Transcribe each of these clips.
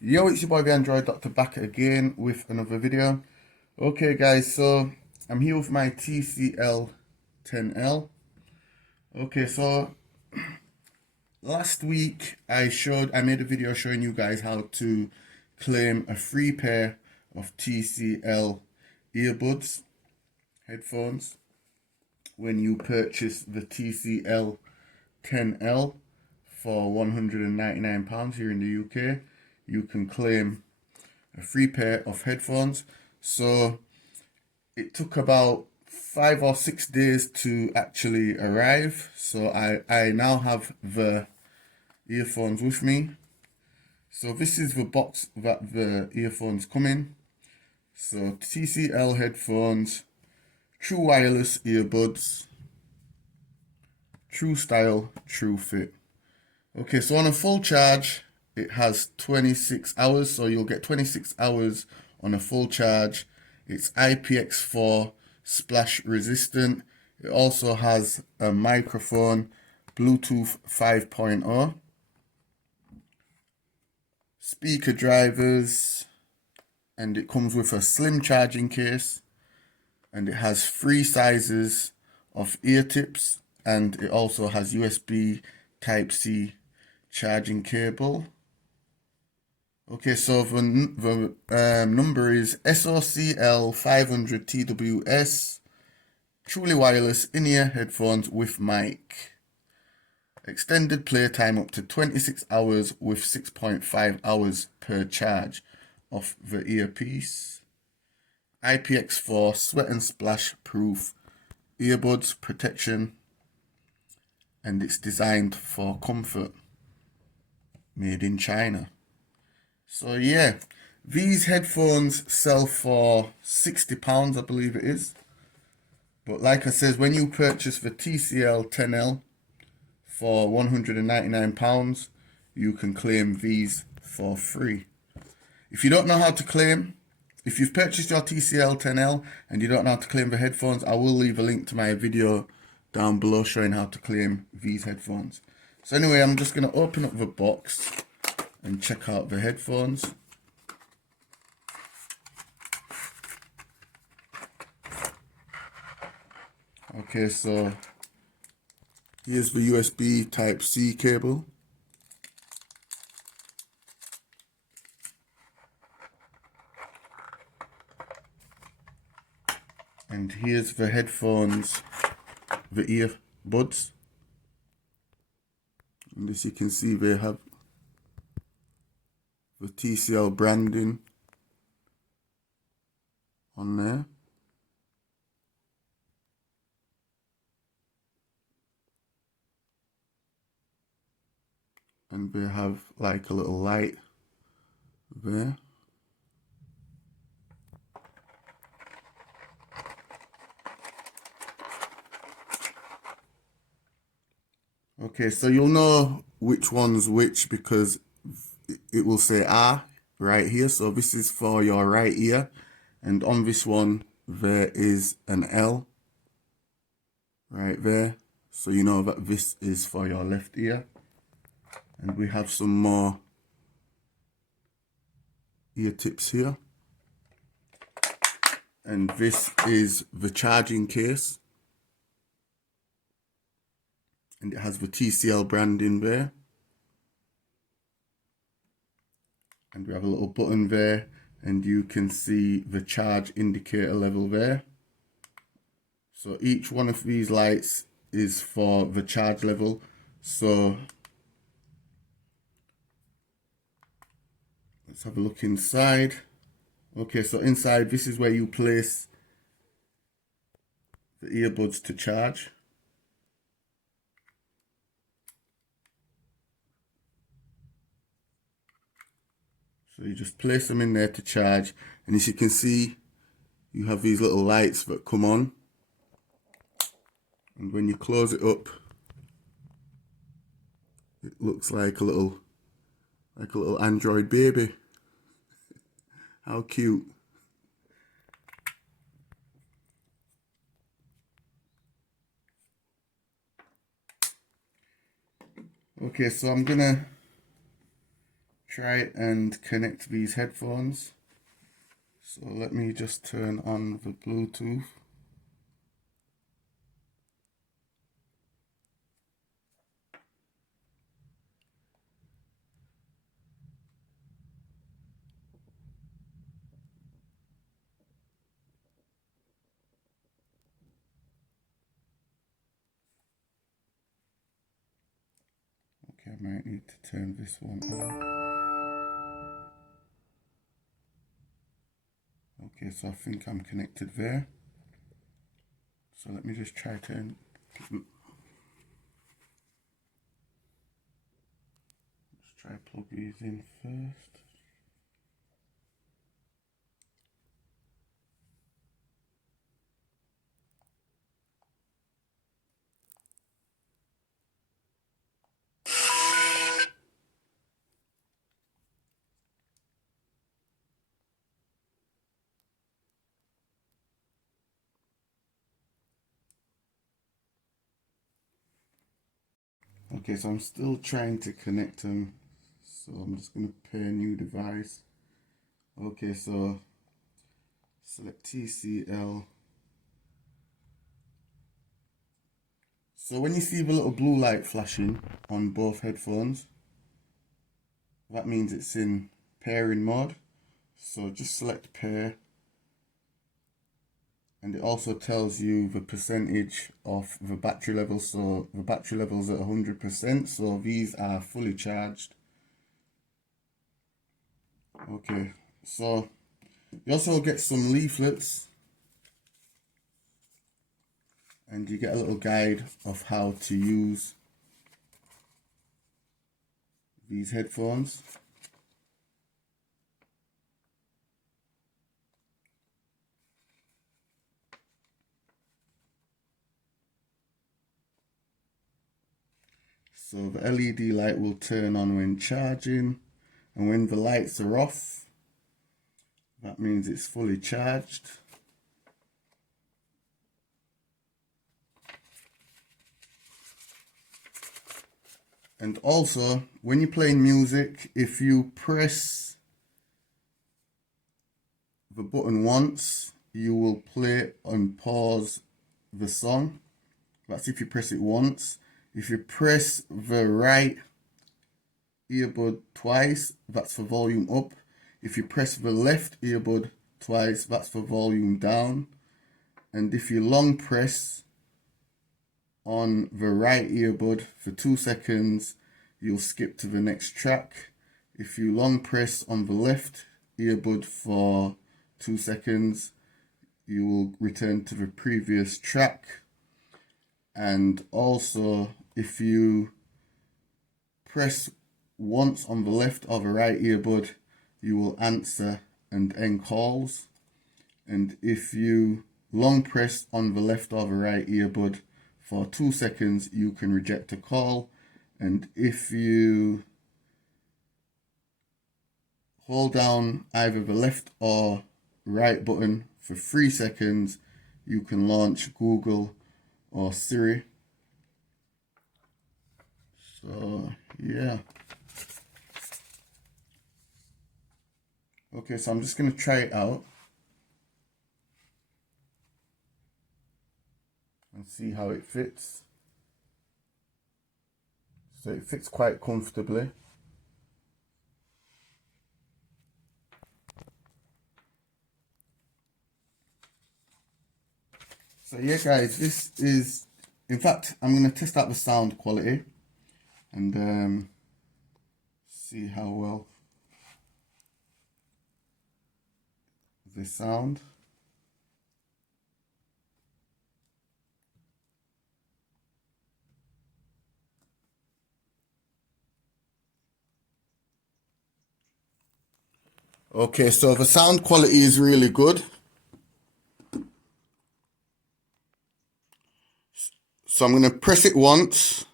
Yo, it's your boy the Android Doctor back again with another video. Okay guys, so I'm here with my TCL 10L. Okay, so last week I made a video showing you guys how to claim a free pair of TCL earbuds, headphones, when you purchase the TCL 10L for £199 here in the UK. You can claim a free pair of headphones. So it took about 5 or 6 days to actually arrive. So I now have the earphones with me. So this is the box that the earphones come in. So TCL headphones, true wireless earbuds, true style, true fit. Okay, so on a full charge, it has 26 hours, so you'll get 26 hours on a full charge. It's Ipx4 Splash-Resistant. It also has a microphone, Bluetooth 5.0, speaker drivers, and it comes with a slim charging case, and it has 3 sizes of ear tips, and it also has USB Type-C charging cable. Okay, so the number is SOCL 500TWS, truly wireless in-ear headphones with mic. Extended playtime up to 26 hours with 6.5 hours per charge of the earpiece. IPX4 sweat and splash proof earbuds protection, and it's designed for comfort. Made in China. So yeah, these headphones sell for £60, I believe it is. But like I said, when you purchase the TCL 10L for £199, you can claim these for free. If you don't know how to claim, if you've purchased your TCL 10L and you don't know how to claim the headphones, I will leave a link to my video down below showing how to claim these headphones. So anyway, I'm just going to open up the box and check out the headphones. Okay, so here's the USB Type-C cable. And here's the headphones, the earbuds. And as you can see, they have the TCL branding on there. And they have like a little light there. Okay, so you'll know which one's which because it will say R right here. So this is for your right ear, and on this one there is an L right there. So you know that this is for your left ear. And we have some more ear tips here. And this is the charging case. And it has the TCL branding there. And we have a little button there, and you can see the charge indicator level there. So each one of these lights is for the charge level. So let's have a look inside. Okay, so inside, this is where you place the earbuds to charge. So you just place them in there to charge, and as you can see, you have these little lights that come on, and when you close it up, it looks like a little Android baby. How cute. Okay, so I'm gonna try and connect these headphones. So let me just turn on the Bluetooth. Okay, I might need to turn this one on. Okay, so I think I'm connected there. So let me just try to plug these in first. Okay, so I'm still trying to connect them. So I'm just going to pair a new device. Okay, so select TCL. So when you see the little blue light flashing on both headphones, that means it's in pairing mode. So just select pair. And it also tells you the percentage of the battery level. So the battery level is at 100%. So these are fully charged. Okay, so you also get some leaflets. And you get a little guide of how to use these headphones. So the LED light will turn on when charging, and when the lights are off, that means it's fully charged. And also, when you're playing music, if you press the button once, you will play and pause the song. That's if you press it once. If you press the right earbud twice, that's for volume up. If you press the left earbud twice, that's for volume down. And if you long press on the right earbud for 2 seconds, you'll skip to the next track. If you long press on the left earbud for 2 seconds, you will return to the previous track. And also, if you press once on the left or the right earbud, you will answer and end calls. And if you long press on the left or the right earbud for 2 seconds, you can reject a call. And if you hold down either the left or right button for 3 seconds, you can launch Google or Siri. So yeah. Okay, so I'm just going to try it out and see how it fits. So it fits quite comfortably. So yeah guys, this is, in fact, I'm going to test out the sound quality and see how well they sound. Okay, so the sound quality is really good. So I'm going to press it once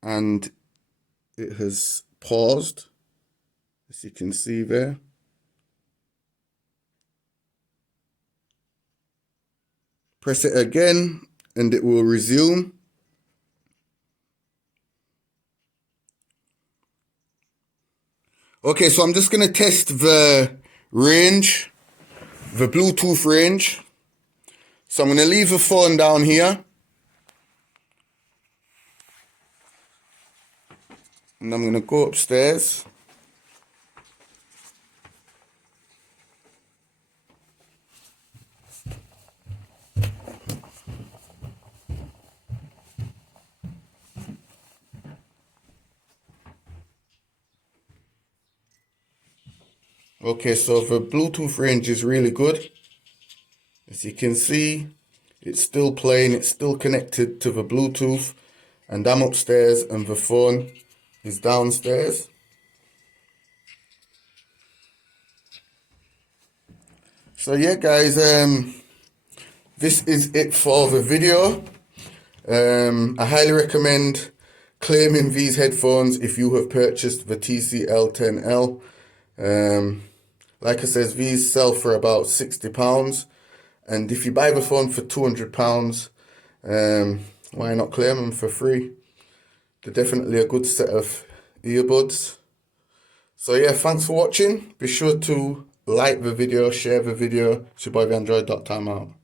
and it has paused, as you can see there. Press it again and it will resume. Okay, so I'm just going to test the range, the Bluetooth range. So I'm going to leave the phone down here. And I'm going to go upstairs. Okay, so the Bluetooth range is really good. As you can see, it's still playing, it's still connected to the Bluetooth, and I'm upstairs and the phone is downstairs. So yeah guys, this is it for the video. I highly recommend claiming these headphones if you have purchased the TCL 10L. Like I says, these sell for about £60. And if you buy the phone for £200, why not claim them for free? They're definitely a good set of earbuds. So yeah, thanks for watching. Be sure to like the video, share the video. It's your boy the Android.time out.